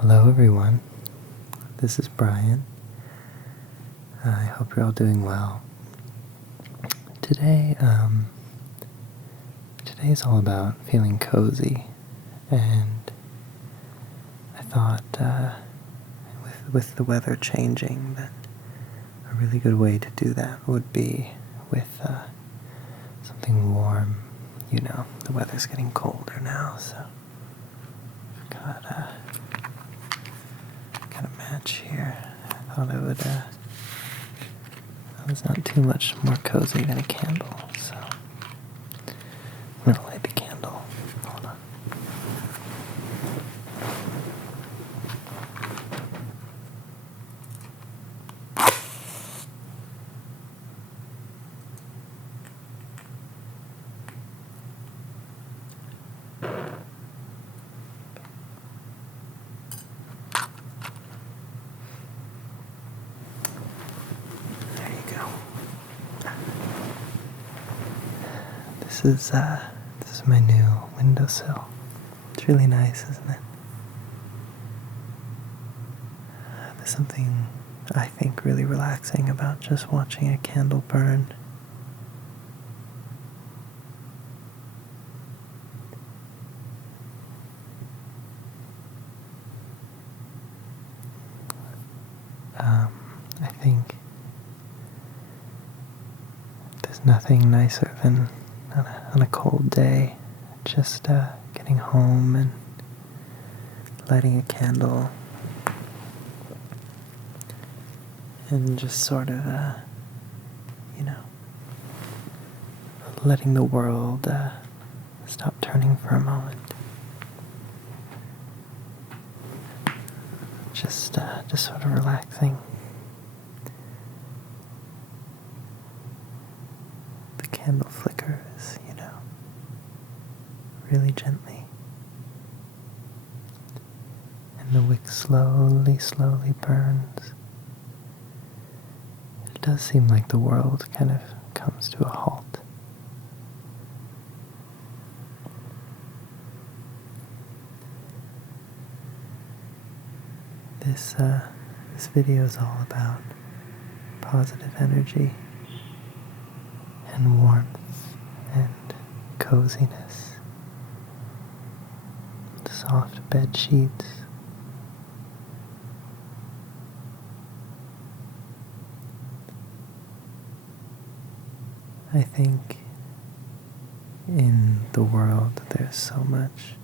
Hello everyone, this is Brian. I hope you're all doing well. Today, today's all about feeling cozy, and I thought with the weather changing that a really good way to do that would be with something warm. You know, the weather's getting colder now, so I've got a match here. I thought I would it's not too much more cozy than a candle, so I'm gonna light the candle. Hold on. There you go. This is my new windowsill. It's really nice, isn't it? There's something I think really relaxing about just watching a candle burn. I think there's nothing nicer than on a cold day, just getting home and lighting a candle and just sort of, letting the world stop turning for a moment. Just sort of relaxing. The candle flickers, really gently. And the wick slowly burns. It does seem like the world kind of comes to a halt. This video is all about positive energy and warmth and coziness, soft bed sheets. I think in the world there's so much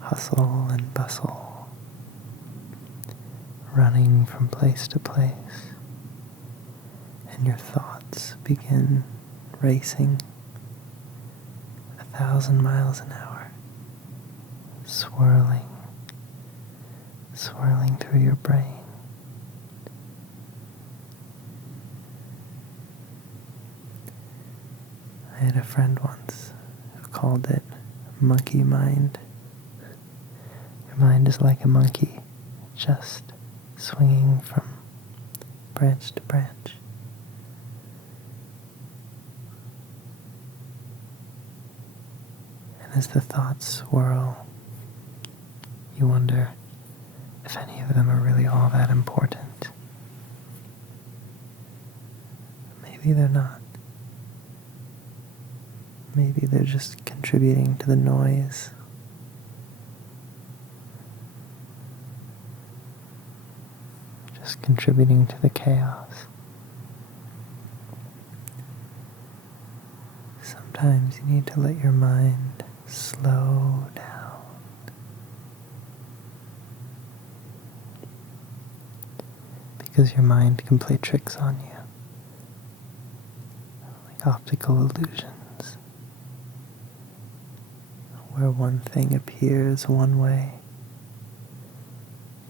hustle and bustle, running from place to place, and your thoughts begin racing 1,000 miles an hour, swirling through your brain. I had a friend once who called it monkey mind. Your mind is like a monkey, just swinging from branch to branch. And as the thoughts swirl, you wonder if any of them are really all that important. Maybe they're not. Maybe they're just contributing to the noise. Just contributing to the chaos. Sometimes you need to let your mind slow down. Because your mind can play tricks on you, like optical illusions, where one thing appears one way,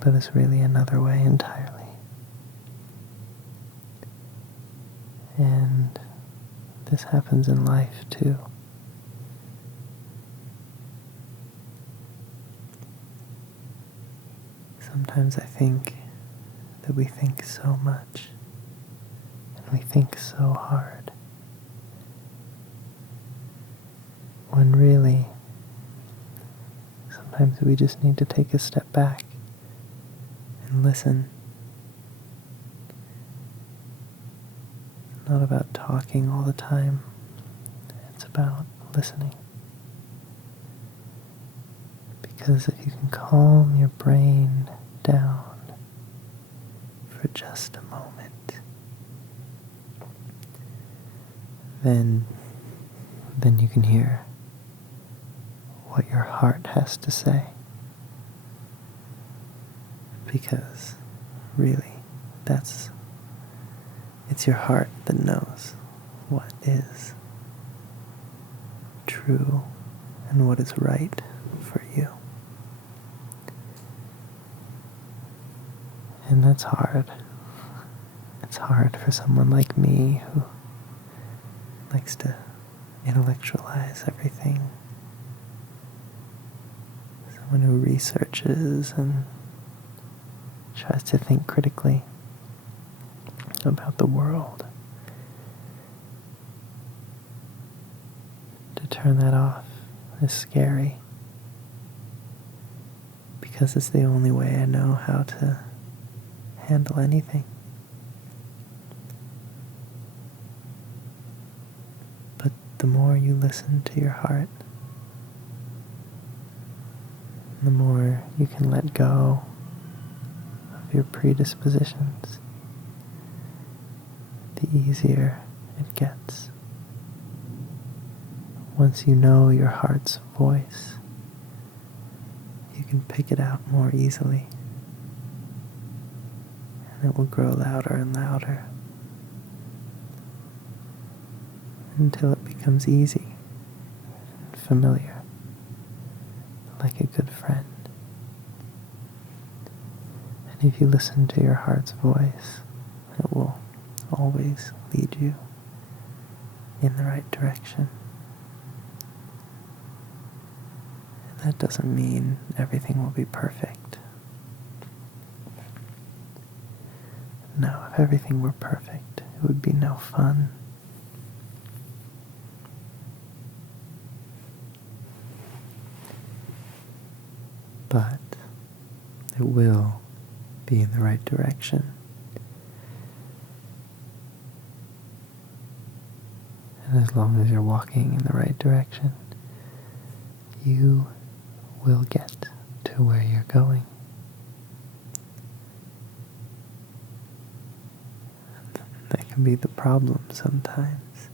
but is really another way entirely. And this happens in life too. Sometimes I think that we think so much, and we think so hard, when really, sometimes we just need to take a step back listen. It's not about talking all the time. It's about listening. Because if you can calm your brain down for just a moment, then you can hear what your heart has to say. Because really, it's your heart that knows what is true and what is right for you. And that's hard. It's hard for someone like me who likes to intellectualize everything. Someone who researches and tries to think critically about the world. To turn that off is scary, because it's the only way I know how to handle anything. But the more you listen to your heart, the more you can let go of your predispositions, the easier it gets. Once you know your heart's voice, you can pick it out more easily, and it will grow louder and louder until it becomes easy and familiar, like a good friend. And if you listen to your heart's voice, it will always lead you in the right direction. And that doesn't mean everything will be perfect. No, if everything were perfect, it would be no fun. But it will be in the right direction. And as long as you're walking in the right direction, you will get to where you're going. That can be the problem sometimes,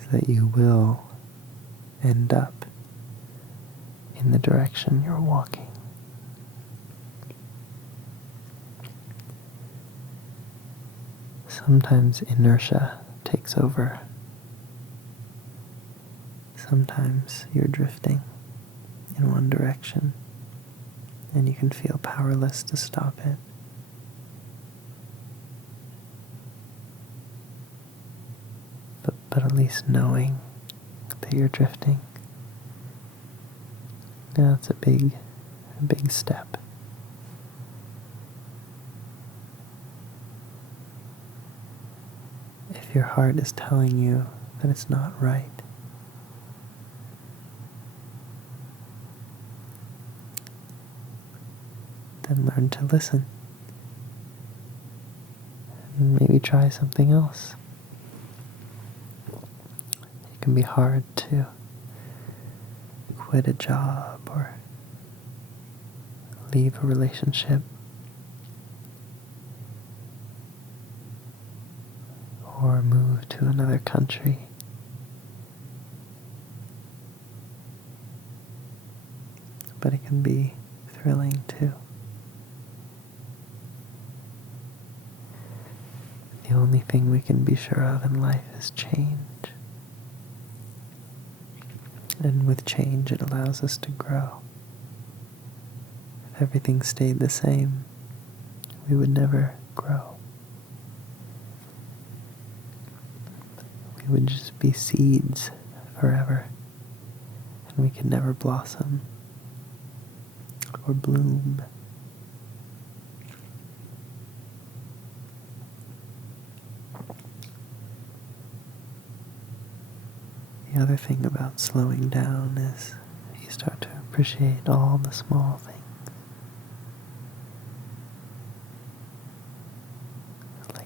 is that you will end up in the direction you're walking. Sometimes inertia takes over. Sometimes you're drifting in one direction and you can feel powerless to stop it. But at least knowing that you're drifting, now it's a big step. If your heart is telling you that it's not right, then learn to listen. And maybe try something else. It can be hard to quit a job or leave a relationship or move to another country. But it can be thrilling too. The only thing we can be sure of in life is change. And with change, it allows us to grow. If everything stayed the same, we would never grow. We would just be seeds forever, and we could never blossom or bloom. The other thing about slowing down is you start to appreciate all the small things.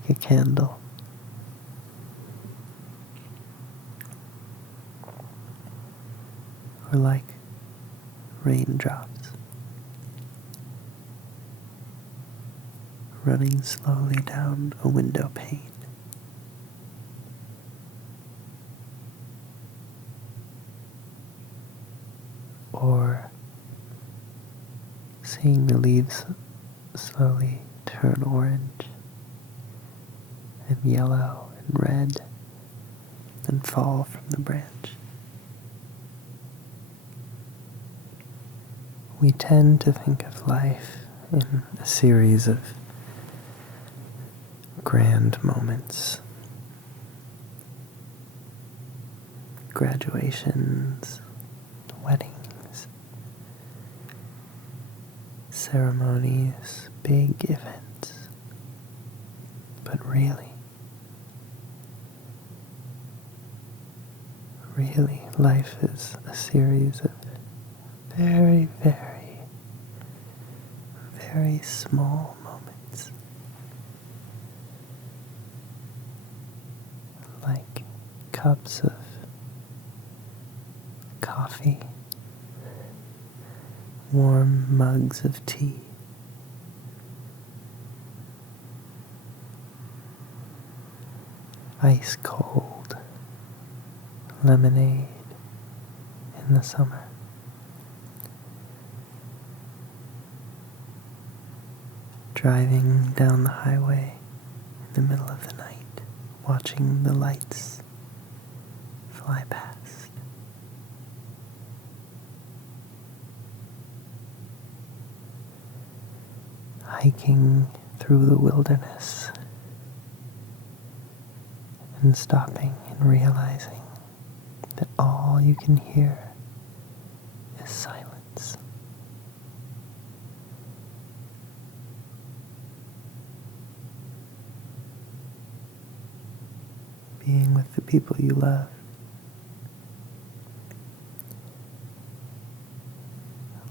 like a candle. Or like raindrops running slowly down a window pane. Or seeing the leaves slowly turn orange and yellow and red and fall from the branch. We tend to think of life in a series of grand moments. Graduations, weddings, ceremonies, big events. But really, life is a series of very, very, very small moments. Like cups of coffee, warm mugs of tea, ice cold lemonade in the summer. Driving down the highway in the middle of the night, watching the lights fly past. Hiking through the wilderness and stopping and realizing that all you can hear is silence. Being with the people you love.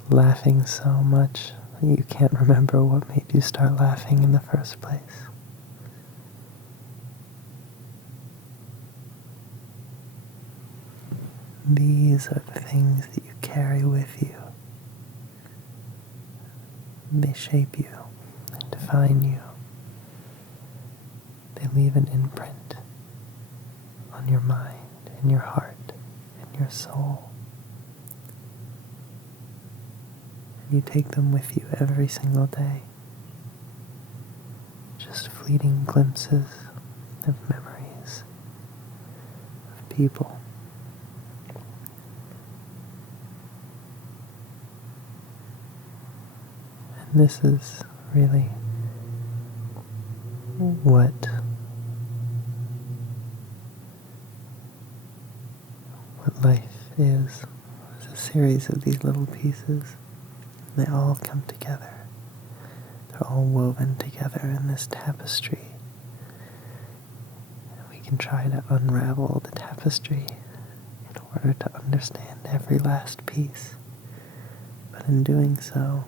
Laughing so much that you can't remember what made you start laughing in the first place. These are the things that you carry with you. They shape you and define you. They leave an imprint on your mind and your heart and your soul. And you take them with you every single day. Just fleeting glimpses of memories of people. And this is really what life is. It's a series of these little pieces. They all come together. They're all woven together in this tapestry. And we can try to unravel the tapestry in order to understand every last piece. But in doing so,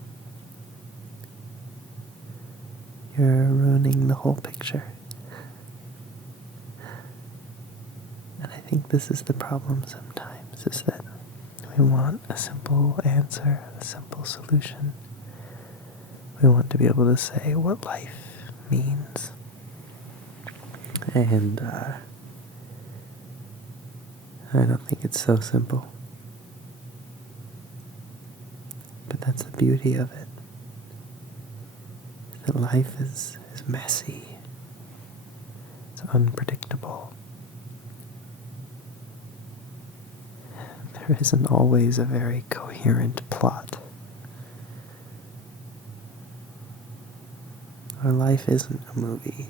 you're ruining the whole picture. And I think this is the problem sometimes, is that we want a simple answer, a simple solution. We want to be able to say what life means. And I don't think it's so simple. But that's the beauty of it. That life is messy. It's unpredictable. There isn't always a very coherent plot. Our life isn't a movie.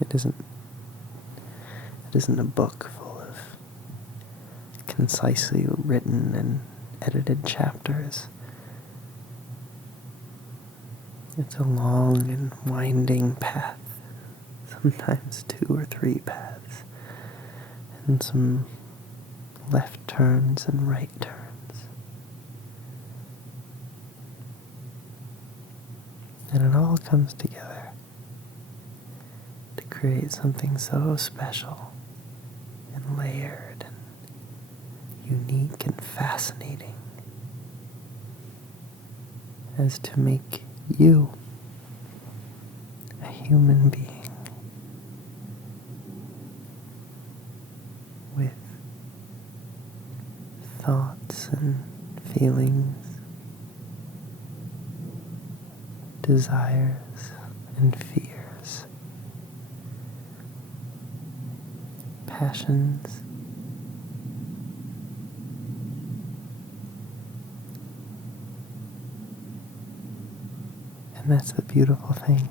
It isn't a book full of concisely written and edited chapters. It's a long and winding path, sometimes 2 or 3 paths, and some left turns and right turns. And it all comes together create something so special and layered and unique and fascinating as to make you a human being with thoughts and feelings, desires and fears, passions, and that's the beautiful thing.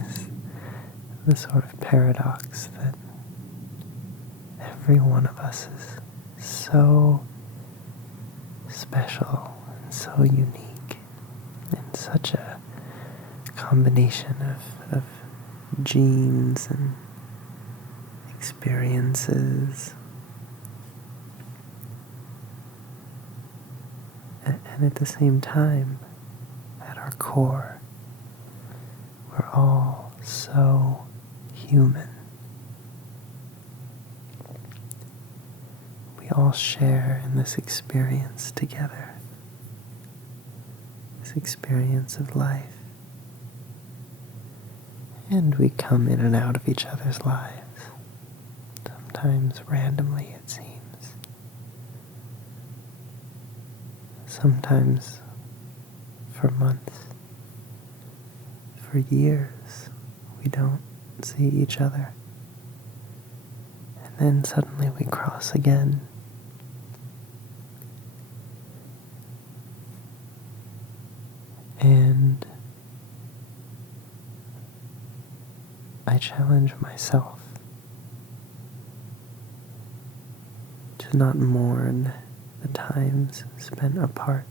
It's the sort of paradox that every one of us is so special and so unique, and such a combination of genes and experiences. And at the same time, at our core, we're all so human. We all share in this experience together, this experience of life. And we come in and out of each other's lives, sometimes randomly, it seems. Sometimes for months, for years, we don't see each other. And then suddenly we cross again. And I challenge myself to not mourn the times spent apart,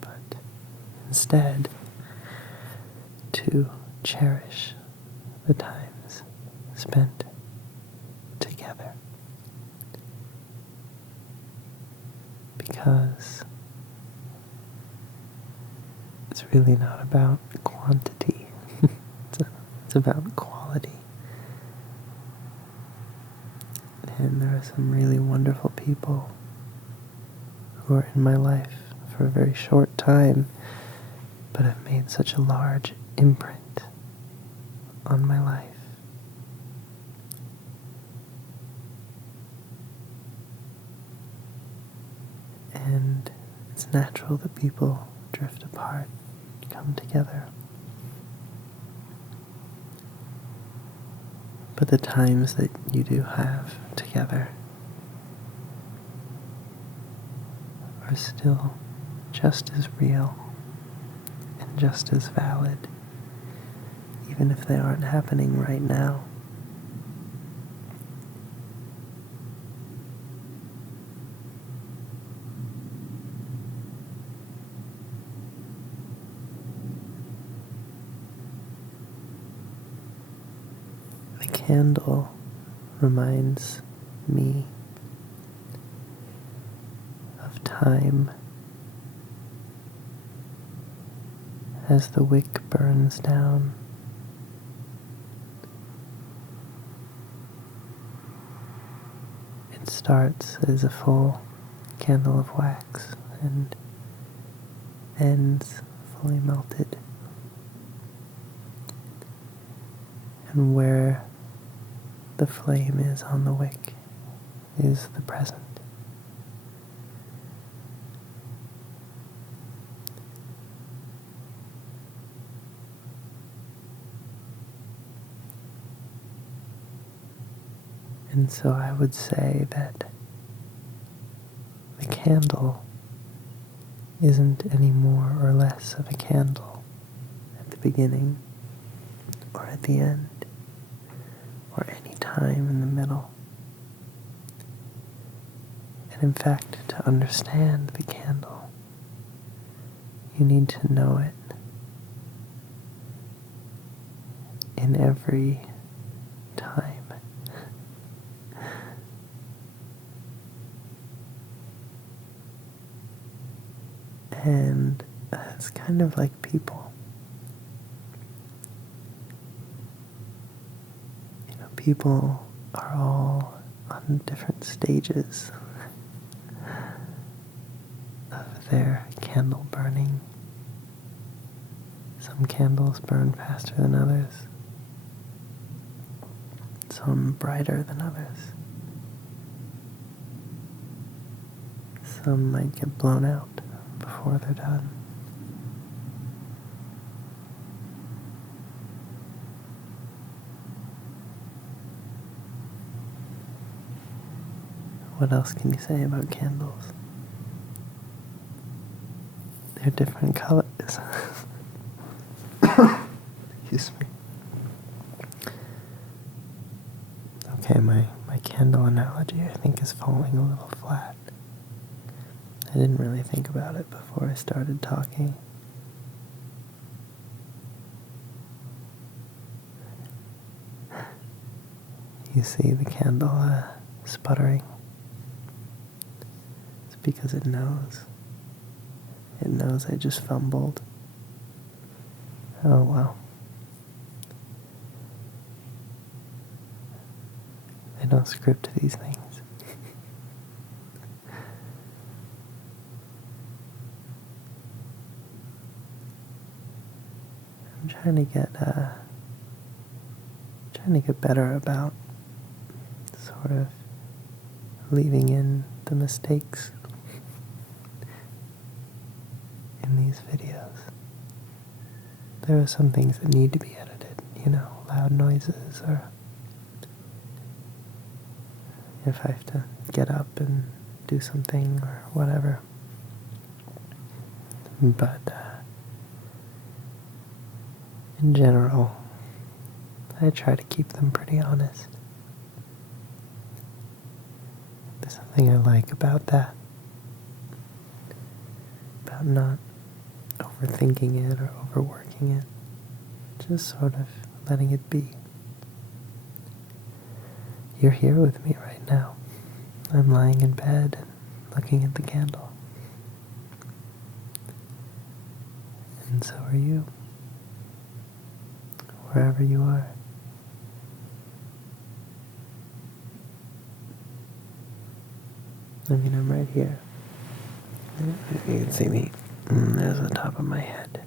but instead to cherish the times spent together. Because it's really not about quantity, it's about quality. And there are some really wonderful people who are in my life for a very short time, but have made such a large imprint on my life. And it's natural that people drift apart, come together. But the times that you do have together are still just as real and just as valid, even if they aren't happening right now. The candle reminds me of time as the wick burns down. It starts as a full candle of wax and ends fully melted. And where the flame is on the wick is the present. And so I would say that the candle isn't any more or less of a candle at the beginning or at the end or any time in the middle. And in fact, to understand the candle, you need to know it in every time. And it's kind of like people. people are all on different stages of their candle burning. Some candles burn faster than others, some brighter than others. Some might get blown out before they're done. What else can you say about candles? They're different colors. Excuse me. Okay, my candle analogy I think is falling a little flat. I didn't really think about it before I started talking. You see the candle sputtering. It's because it knows. It knows I just fumbled. Oh well. I don't script these things. I'm trying to get better about sort of leaving in the mistakes in these videos. There are some things that need to be edited, loud noises, or if I have to get up and do something or whatever. But in general, I try to keep them pretty honest. There's something I like about that. About not overthinking it or overworking it. Just sort of letting it be. You're here with me right now. I'm lying in bed and looking at the candle. And so are you. Wherever you are. I mean, I'm right here. If you can see me, there's the top of my head.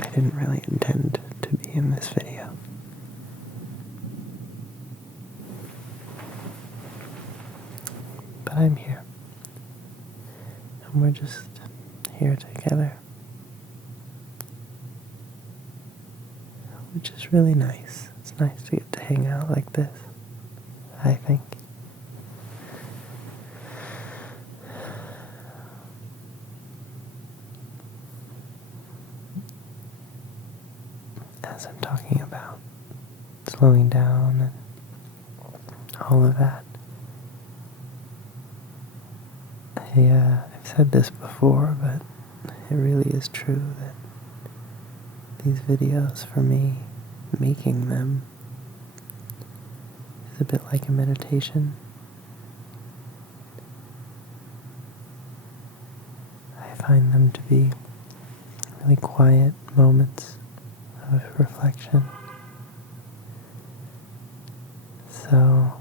I didn't really intend to be in this video. But I'm here. And we're just here together. Which is really nice. It's nice to get to hang out like this, I think. As I'm talking about slowing down and all of that, I've said this before, but it really is true that these videos, for me, making them is a bit like a meditation. I find them to be really quiet moments of reflection. So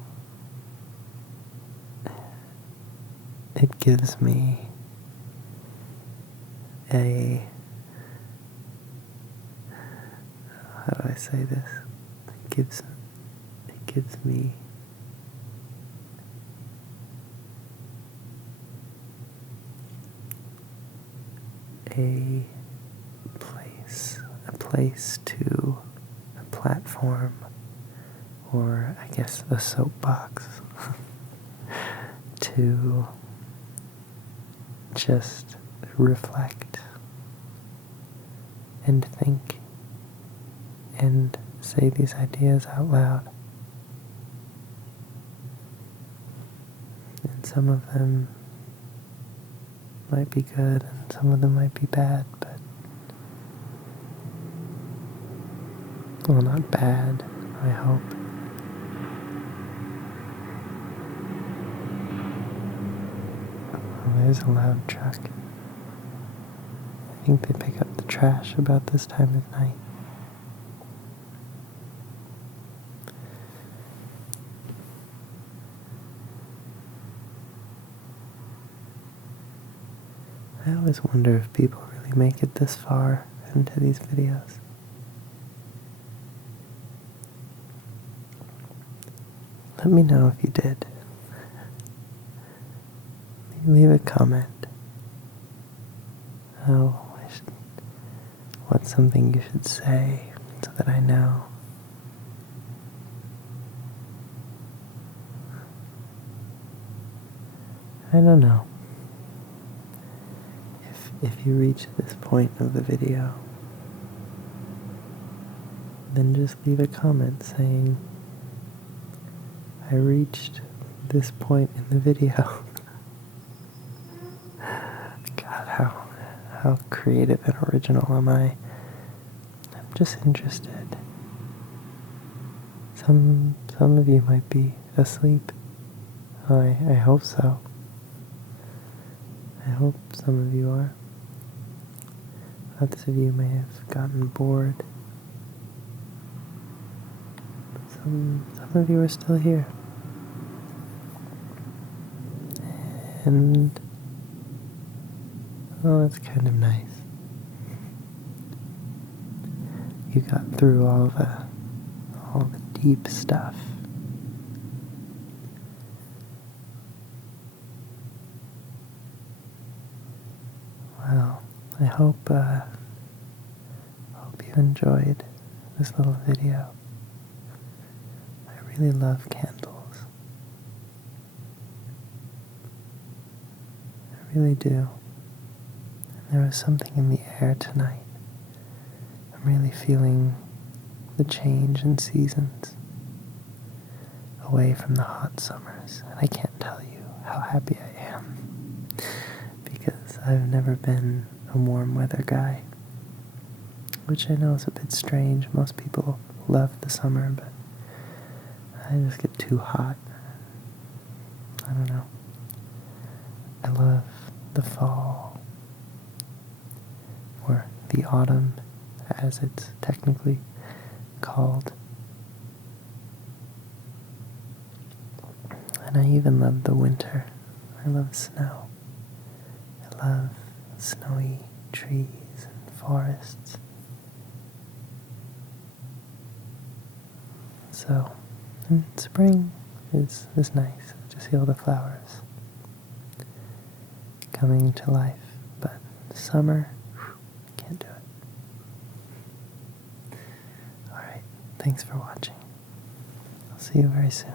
it gives me how do I say this? It gives me a place to, a platform, or I guess a soapbox to just reflect and think and say these ideas out loud. And some of them might be good and some of them might be bad, but well, not bad, I hope. Oh, there's a loud truck. think they pick up the trash about this time of night. I always wonder if people really make it this far into these videos. Let me know if you did. Leave a comment. What's something you should say so that I know? I don't know. If you reach this point of the video, then just leave a comment saying, I reached this point in the video. God, how creative and original am I? I'm just interested. Some of you might be asleep. I hope so. I hope some of you are. Others of you may have gotten bored. But some of you are still here. And oh, it's kind of nice. You got through all the deep stuff. Well, I hope you enjoyed this little video. I really love candles. I really do. And there was something in the air tonight. I'm really feeling the change in seasons away from the hot summers. And I can't tell you how happy I am because I've never been a warm weather guy, which I know is a bit strange. Most people love the summer, but I just get too hot. I don't know. I love the fall, or the autumn, as it's technically called. And I even love the winter. I love snow. I love snowy trees and forests. So, spring is nice to see all the flowers coming to life, but summer, can't do it. Alright, thanks for watching. I'll see you very soon.